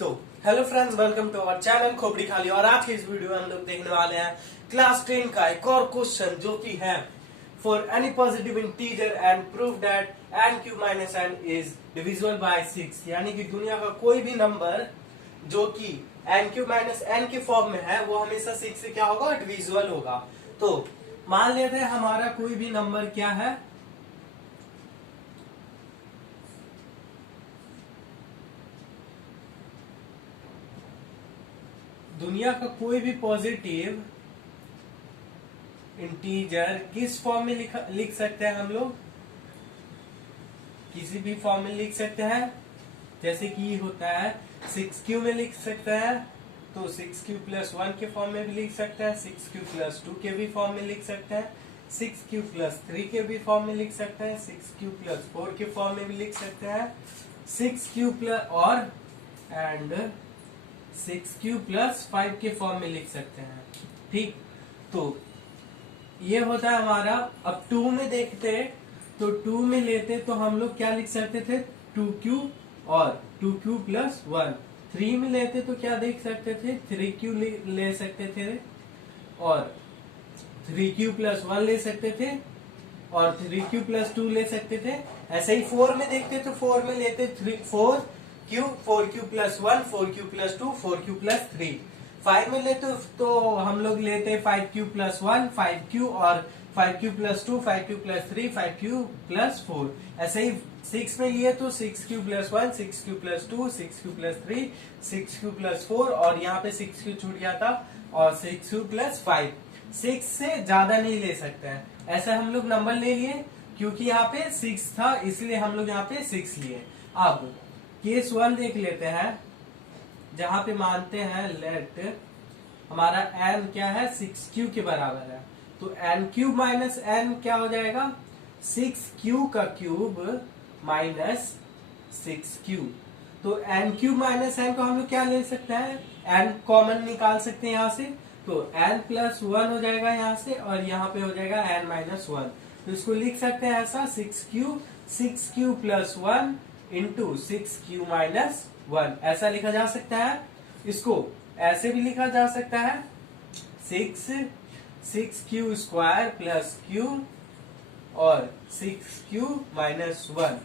तो hello friends, welcome to our channel Khopdi Khali. और आज की इस वीडियो में हम लोग देखने वाले हैं क्लास 10 का एक और क्वेश्चन जो कि है for any positive integer and prove that n Q minus n is divisible by 6। यानी कि दुनिया का कोई भी नंबर जो कि n क्यू माइनस n के फॉर्म में है वो हमेशा 6 से क्या होगा, डिविजिबल होगा। तो मान लेते हैं हमारा कोई भी नंबर क्या है, दुनिया का कोई भी पॉजिटिव इंटीजर किस फॉर्म में लिख सकते हैं हम लोग, किसी भी फॉर्म में लिख सकते हैं। जैसे कि होता है 6q में लिख सकते हैं, तो 6q प्लस 1 के फॉर्म में भी लिख सकते हैं, 6q प्लस 2 के भी फॉर्म में लिख सकते हैं, 6q प्लस 3 के भी फॉर्म में लिख सकते हैं, 6q प्लस 4 के फॉर्म में भी लिख सकते हैं, 6q प्लस और एंड 6q प्लस 5 के फॉर्म में लिख सकते हैं। ठीक, तो ये होता है हमारा। अब 2 में देखते तो 2 में लेते तो हम लोग क्या लिख सकते थे, 2q और 2q प्लस 1। 3 में लेते तो क्या देख सकते थे, 3q ले सकते थे और 3q प्लस 1 ले सकते थे और 3q प्लस 2 ले सकते थे। ऐसे ही 4 में देखते तो 4 में लेते 4q plus 1, 4q plus 2, 4q plus 3। 5 में लेते तो हम लोग लेते 5q प्लस 1, 5q और 5q plus 2, 5q plus 3, 5q plus 4। ऐसे ही 6 में लिए तो 6q plus 1, 6q plus 2, 6q plus 3, 6q plus 4 और यहाँ पे 6q छूट गया था और 6q प्लस 5। 6 से ज्यादा नहीं ले सकते हैं, ऐसे हम लोग नंबर ले लिए क्योंकि यहाँ पे 6 था इसलिए हम लोग यहाँ पे 6 लिए। अब केस 1 देख लेते हैं, जहां पे मानते हैं लेट हमारा n क्या है, 6q के बराबर है। तो n क्यूब माइनस n क्या हो जाएगा, 6q का क्यूब माइनस 6q। तो n क्यूब माइनस n को हम लोग क्या ले सकते हैं, n कॉमन निकाल सकते हैं यहाँ से, तो n प्लस 1 हो जाएगा यहाँ से और यहाँ पे हो जाएगा n माइनस 1। तो इसको लिख सकते हैं ऐसा, 6q plus 1 into 6q minus 1, ऐसा लिखा जा सकता है। इसको ऐसे भी लिखा जा सकता है, 6q स्क्वायर प्लस q और 6q माइनस 1।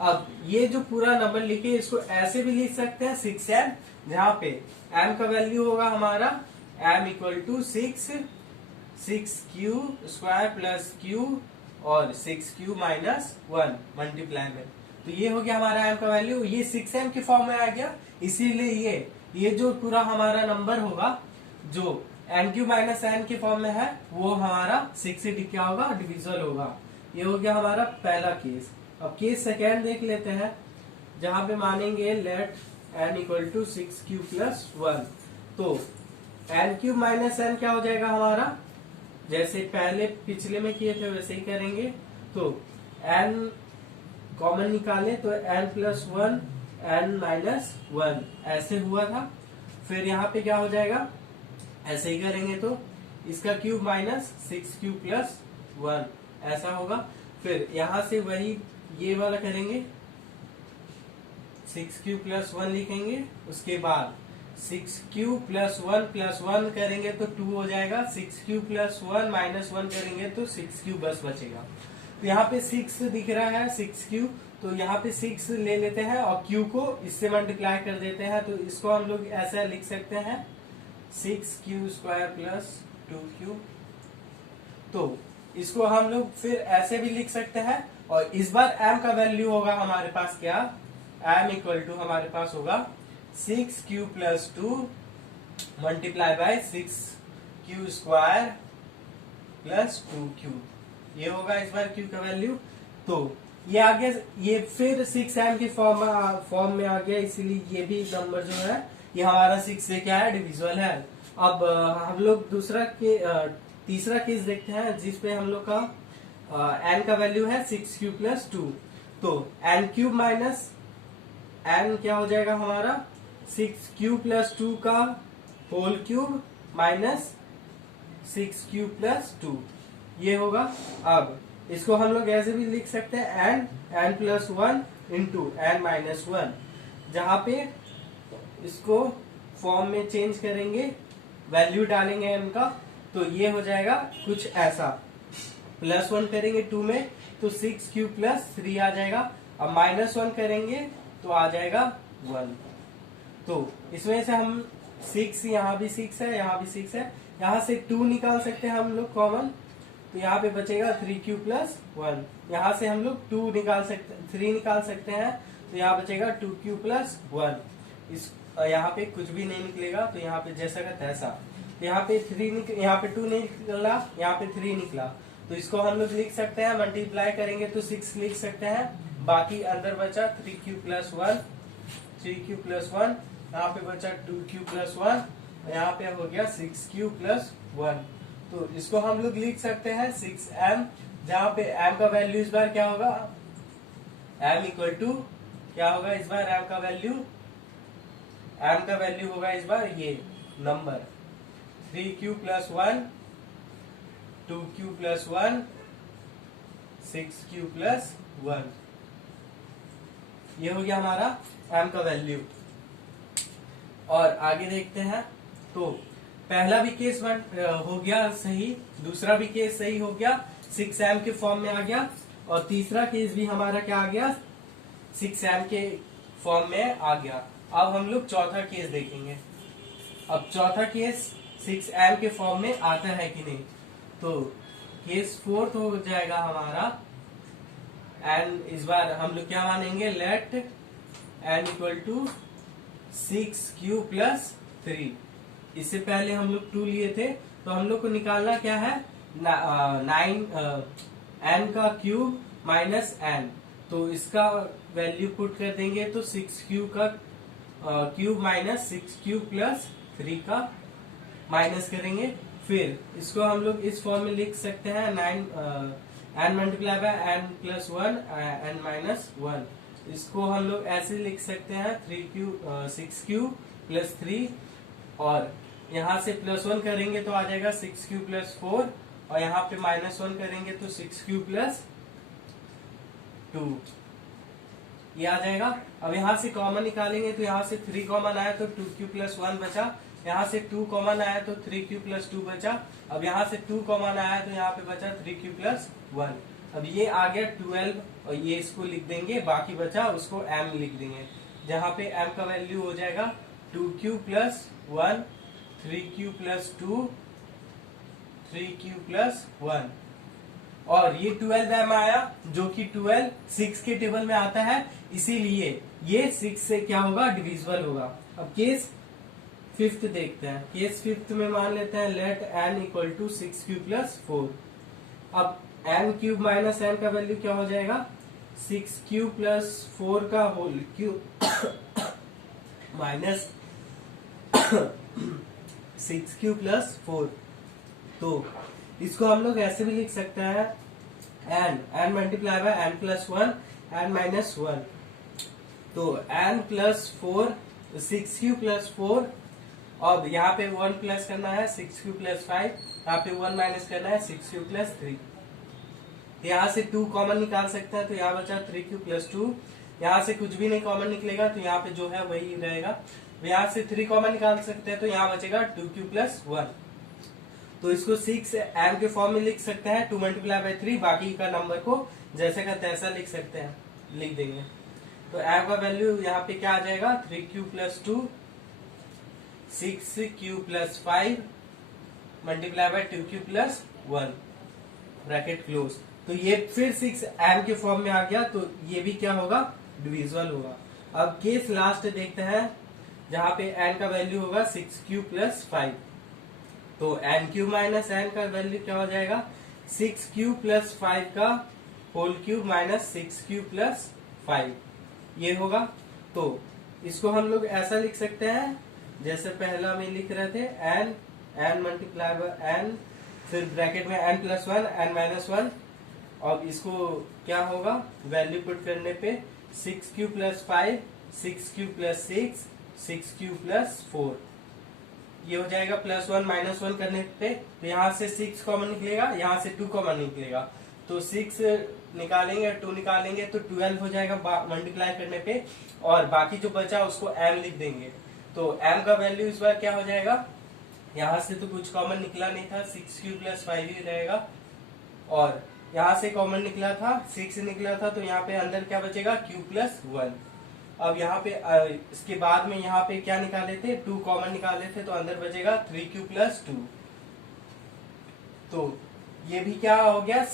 अब ये जो पूरा नंबर लिखे इसको ऐसे भी लिख सकते हैं 6m, जहां पे m का वैल्यू होगा हमारा m equal to 6q square plus q और 6q माइनस 1 मल्टीप्लाई में। तो ये हो गया हमारा m का वैल्यू, ये 6m के फॉर्म में आ गया। इसीलिए ये जो पूरा हमारा नंबर होगा जो n क्यू माइनस n के फॉर्म में है वो हमारा 6 से क्या होगा, डिविजिबल होगा। ये हो गया हमारा पहला केस। अब केस सेकेंड देख लेते हैं, जहां पे मानेंगे let n equal to 6q plus 1। तो n क्यूब माइनस n क्या हो जाएगा हमारा, जैसे पहले पिछले में किए थे वैसे ही करेंगे। तो n कॉमन निकाले तो n प्लस 1, n माइनस 1 ऐसे हुआ था। फिर यहाँ पे क्या हो जाएगा, ऐसे ही करेंगे तो इसका क्यूब माइनस 6q प्लस 1 ऐसा होगा। फिर यहाँ से वही ये वाला करेंगे, 6q प्लस 1 लिखेंगे, उसके बाद 6q प्लस 1 करेंगे तो 2 हो जाएगा, 6q प्लस 1 माइनस 1 करेंगे तो 6q बस बचेगा। तो यहाँ पे 6 दिख रहा है 6q, तो यहाँ पे 6 ले लेते हैं और q को इससे मल्टीप्लाई कर देते हैं। तो इसको हम लोग ऐसा लिख सकते हैं 6q स्क्वायर प्लस 2q। तो इसको हम लोग फिर ऐसे भी लिख सकते हैं और इस बार m का वैल्यू होगा हमारे पास क्या, m इक्वल टू हमारे पास होगा 6q plus 2 multiply by 6q square plus 2q। ये होगा इस बार q का वैल्यू। तो ये आ गया, ये फिर 6m के फॉर्म में आ गया, इसीलिए ये भी नंबर जो है ये हमारा 6 से क्या है, डिविजिबल है। अब हम लोग तीसरा केस देखते हैं जिसपे हम लोग का n का वैल्यू है 6q प्लस 2। तो n क्यूब माइनस n क्या हो जाएगा हमारा, 6q प्लस 2 का whole cube minus 6q plus 2 ये होगा। अब इसको हम लोग ऐसे भी लिख सकते हैं n plus 1 into n minus 1, जहां पे इसको फॉर्म में चेंज करेंगे, वैल्यू डालेंगे m का, तो ये हो जाएगा कुछ ऐसा। +1 करेंगे 2 में तो 6q + 3 आ जाएगा। अब -1 करेंगे तो आ जाएगा 1। तो इसमें से हम 6, यहाँ भी 6 है, यहाँ भी 6 है, यहाँ से 2 निकाल सकते हैं हम लोग कॉमन, तो यहाँ पे बचेगा 3q + 1। यहाँ से हम लोग 3 निकाल सकते हैं, तो यहाँ बचेगा 2q + 1। इस यहाँ पे कुछ भी नहीं निकलेगा, तो यहाँ पे जैसा का तैसा। यहाँ पे यहाँ पे 2 नहीं निकला, यहाँ पे 3 निकला, तो इसको हम लोग लिख सकते हैं, मल्टीप्लाई करेंगे तो 6 लिख सकते हैं। बाकी अंदर बचा 3q + 1, 3q + 1, यहाँ पे बचा 2q + 1, यहाँ पे हो गया 6q + 1। तो इसको हम लोग लिख सकते हैं 6m, जहाँ पे m का वैल्यू इस बार क्या होगा, m = क्या होगा इस बार, m का वैल्यू होगा इस बार ये नंबर 3q + 1, 2q + 1, 6q + 1। ये हो गया हमारा m का वैल्यू। और आगे देखते हैं, तो पहला भी केस हो गया सही, दूसरा भी केस सही हो गया, 6m के फॉर्म में आ गया, और तीसरा केस भी हमारा क्या आ गया, 6m के फॉर्म में आ गया। अब हम लोग चौथा केस देखेंगे। अब चौथा केस 6m के फॉर्म में आता है कि नहीं, तो केस 4 हो जाएगा हमारा। एंड इस बार हम लोग क्या मानेंगे, लेट n = 6q + 3। इससे पहले हम लोग 2 लिए थे, तो हम लोग को निकालना क्या है, 9 n का क्यूब -n, तो इसका वैल्यू पुट कर देंगे, तो 6q का क्यूब -6q + 3 का माइनस करेंगे। फिर इसको हम लोग इस फॉर्म में लिख सकते हैं, n × n + 1 n - 1। इसको हम लोग ऐसे लिख सकते हैं 6q + 3, और यहाँ से +1 करेंगे तो आ जाएगा 6q + 4, और यहाँ पे -1 करेंगे तो 6q + 2, ये आ जाएगा। अब यहाँ से कॉमन निकालेंगे, तो यहाँ से 3 कॉमन आया तो 2q + 1 बचा, यहाँ से 2 कॉमन आया तो 3q + 2 बचा। अब यहाँ से 2 कॉमन आया तो यहाँ पे बचा 3q + 1। अब ये आ गया 12, और ये इसको लिख देंगे, बाकी बचा उसको m लिख देंगे, जहाँ पे m का वैल्यू हो जाएगा 2q + 1, 3q + 2, 3q + 1, और ये 12m आया, जो कि 12 6 के टेबल में आता है, इसीलिए ये 6 से क्या होगा, डिविजिबल होगा। अब केस 5th देखते हैं। केस 5th में मान लेते हैं, लेट n = 6q + 4। अब n³ - n का वैल्यू क्या हो जाएगा, 6q + 4 का होल क्यूब माइनस 6q + 4। तो इसको हम लोग ऐसे भी लिख सकते हैं, n × n + 1 n - 1। तो n + 4 6q + 4, अब यहाँ पे 1 प्लस करना है 6q + 5, यहाँ पे 1 माइनस करना है 6q + 3। यहाँ से 2 कॉमन निकाल सकते हैं, तो यहाँ बचा 3q + 2। यहाँ से कुछ भी नहीं कॉमन निकलेगा, तो यहाँ पे जो है वही रहेगा। यहाँ से 3 कॉमन निकाल सकते हैं, तो यहाँ बचेगा 2q + 1। तो इसको 6m के फॉर्म में लिख सकते हैं, 2 × 3, बाकी का नंबर को जैसे का तैसा लिख सकते हैं, लिख देंगे। तो m का वैल्यू यहाँ पे क्या आ जाएगा, 3q + 2, 6q + 5 × 2q + 1 bracket close. तो ये फिर 6m के फॉर्म में आ गया, तो ये भी क्या होगा, डिविजिबल होगा। अब केस लास्ट देखते हैं, जहां पे n का वैल्यू होगा 6q + 5। तो n³ - n का वैल्यू क्या हो जाएगा, 6q + 5 का होल क्यूब माइनस 6q + 5, ये होगा। तो इसको हम लोग ऐसा लिख सकते हैं, जैसे पहला में लिख रहे थे, n × n, फिर ब्रैकेट में n + 1 n - 1। अब इसको क्या होगा, वैल्यू पुट करने पे 6q + 5, 6q + 6, 6q + 4, ये हो जाएगा। +1 -1 करने पे, तो यहाँ से 6 कॉमन निकलेगा, यहाँ से 2 कॉमन निकलेगा, तो 6 निकालेंगे, 2 निकालेंगे, तो 12 हो जाएगा मल्टीप्लाई करने पे, और बाकी जो बचा उसको m लिख देंगे। तो m का वैल्यू इस बार क्या हो जाएगा, यहाँ से तो कुछ कॉमन निकला नहीं था, 6q प्लस 5 ही रहेगा, और यहाँ से कॉमन निकला था 6 निकला था, तो यहाँ पे अंदर क्या बचेगा q प्लस 1। अब यहाँ पे इसके बाद में यहाँ पे क्या निकाले थे, 2 कॉमन निकाले थे, तो अंदर बचेगा 3q प्लस 2। तो ये भी क्या हो गया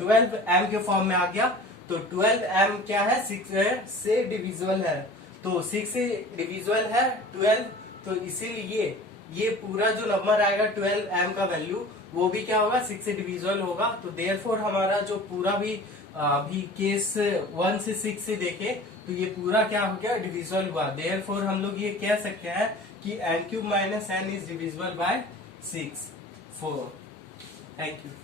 12m के फॉर्म में आ गया। तो 12m क्या है, 6 से डिविजिबल है, तो 6 से डिविजिबल है 12, तो इसीलिए ये पूरा जो नंबर आएगा 12m का वैल्यू वो भी क्या होगा 6 से डिविजिबल होगा। तो देयरफॉर हमारा जो पूरा भी अभी केस 1 से 6 से देखे तो ये पूरा क्या हो गया डिविजिबल हुआ। देयरफॉर हम लोग ये कह सकते हैं कि n³ - n is divisible by 6। 4। Thank you.